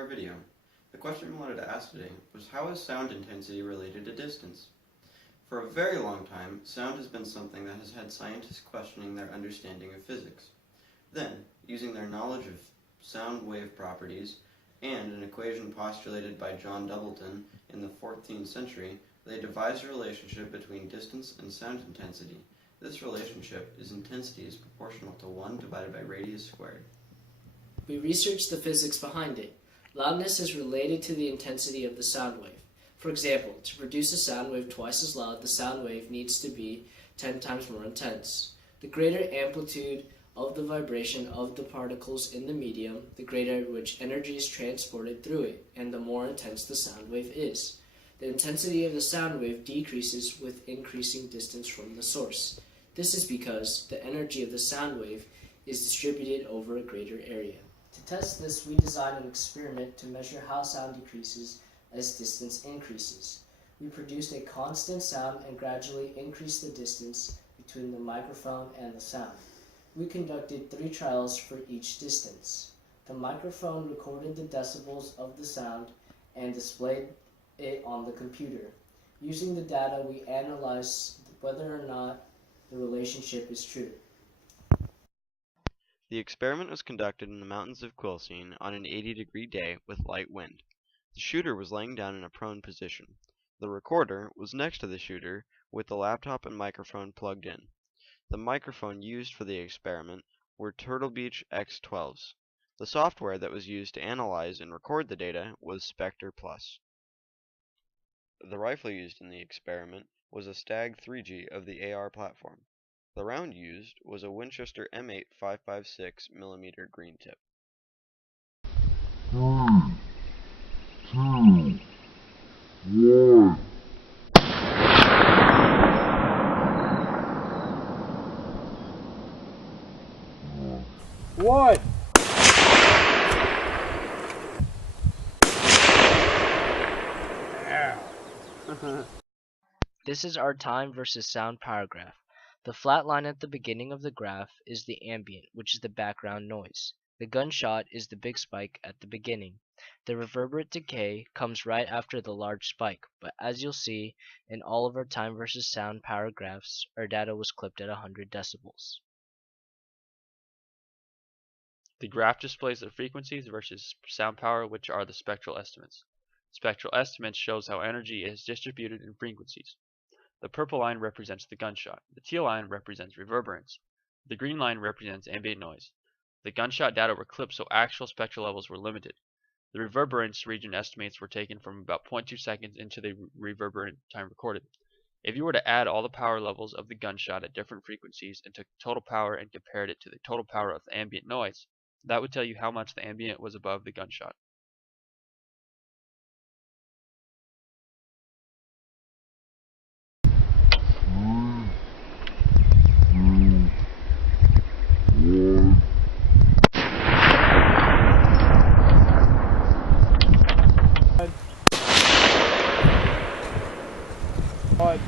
our video. The question we wanted to ask today was, how is sound intensity related to distance? For a very long time, sound has been something that has had scientists questioning their understanding of physics. Then, using their knowledge of sound wave properties and an equation postulated by John Doubleton in the 14th century, they devised a relationship between distance and sound intensity. This relationship is intensity is proportional to 1 divided by radius squared. We researched the physics behind it. Loudness is related to the intensity of the sound wave. For example, to produce a sound wave twice as loud, the sound wave needs to be 10 times more intense. The greater amplitude of the vibration of the particles in the medium, the greater at which energy is transported through it, and the more intense the sound wave is. The intensity of the sound wave decreases with increasing distance from the source. This is because the energy of the sound wave is distributed over a greater area. To test this, we designed an experiment to measure how sound decreases as distance increases. We produced a constant sound and gradually increased the distance between the microphone and the sound. We conducted 3 trials for each distance. The microphone recorded the decibels of the sound and displayed it on the computer. Using the data, we analyzed whether or not the relationship is true. The experiment was conducted in the mountains of Quilcene on an 80-degree day with light wind. The shooter was laying down in a prone position. The recorder was next to the shooter with the laptop and microphone plugged in. The microphone used for the experiment were Turtle Beach X12s. The software that was used to analyze and record the data was Spectre Plus. The rifle used in the experiment was a Stag 3G of the AR platform. The round used was a Winchester M8 5.56 mm green tip. 3, 2, 1. What? This is our time versus sound power graph. The flat line at the beginning of the graph is the ambient, which is the background noise. The gunshot is the big spike at the beginning. The reverberant decay comes right after the large spike, but as you'll see in all of our time versus sound power graphs, our data was clipped at 100 decibels. The graph displays the frequencies versus sound power, which are the spectral estimates. Spectral estimates shows how energy is distributed in frequencies. The purple line represents the gunshot. The teal line represents reverberance. The green line represents ambient noise. The gunshot data were clipped, so actual spectral levels were limited. The reverberance region estimates were taken from about 0.2 seconds into the reverberant time recorded. If you were to add all the power levels of the gunshot at different frequencies and took total power and compared it to the total power of the ambient noise, that would tell you how much the ambient was above the gunshot. What?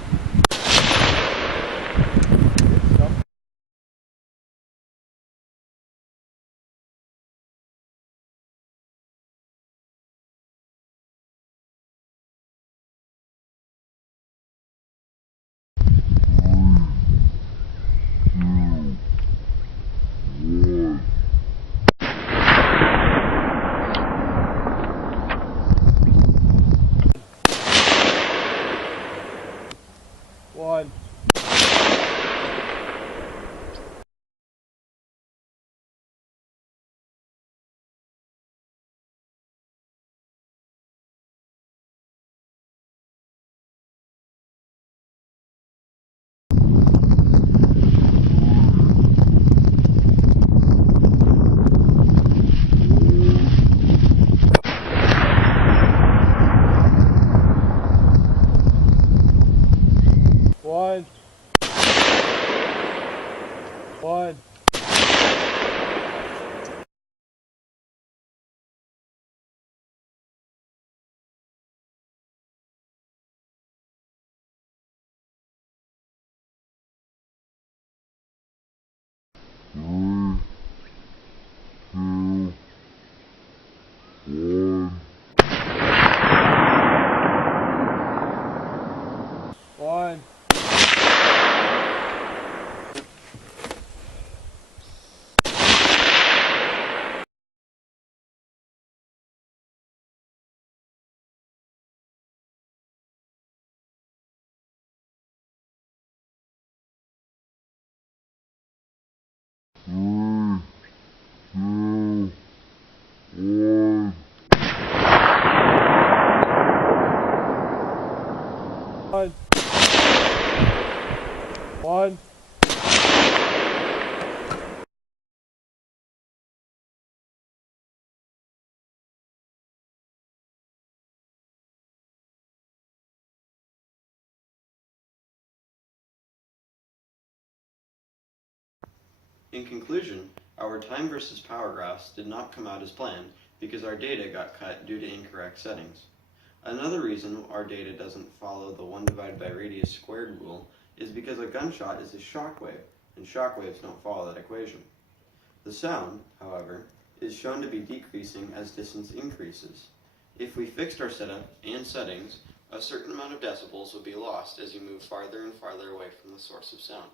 One. One. One. Three, two, one. In conclusion, our time versus power graphs did not come out as planned because our data got cut due to incorrect settings. Another reason our data doesn't follow the 1 divided by radius squared rule is because a gunshot is a shock wave, and shock waves don't follow that equation. The sound, however, is shown to be decreasing as distance increases. If we fixed our setup and settings, a certain amount of decibels would be lost as you move farther and farther away from the source of sound.